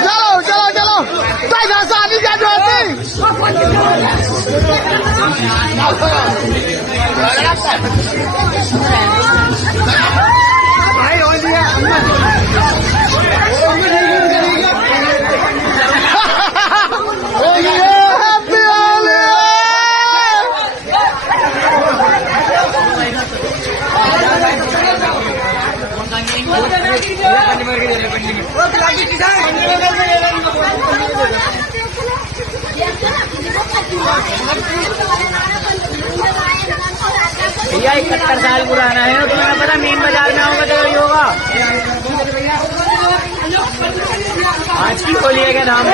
चलो चलो चलो शादी क्या जो भैया 71 साल पुराना है, तुम्हें पता मेन बाजार में आऊंगा तो वही होगा। आज की खोलिएगा नाम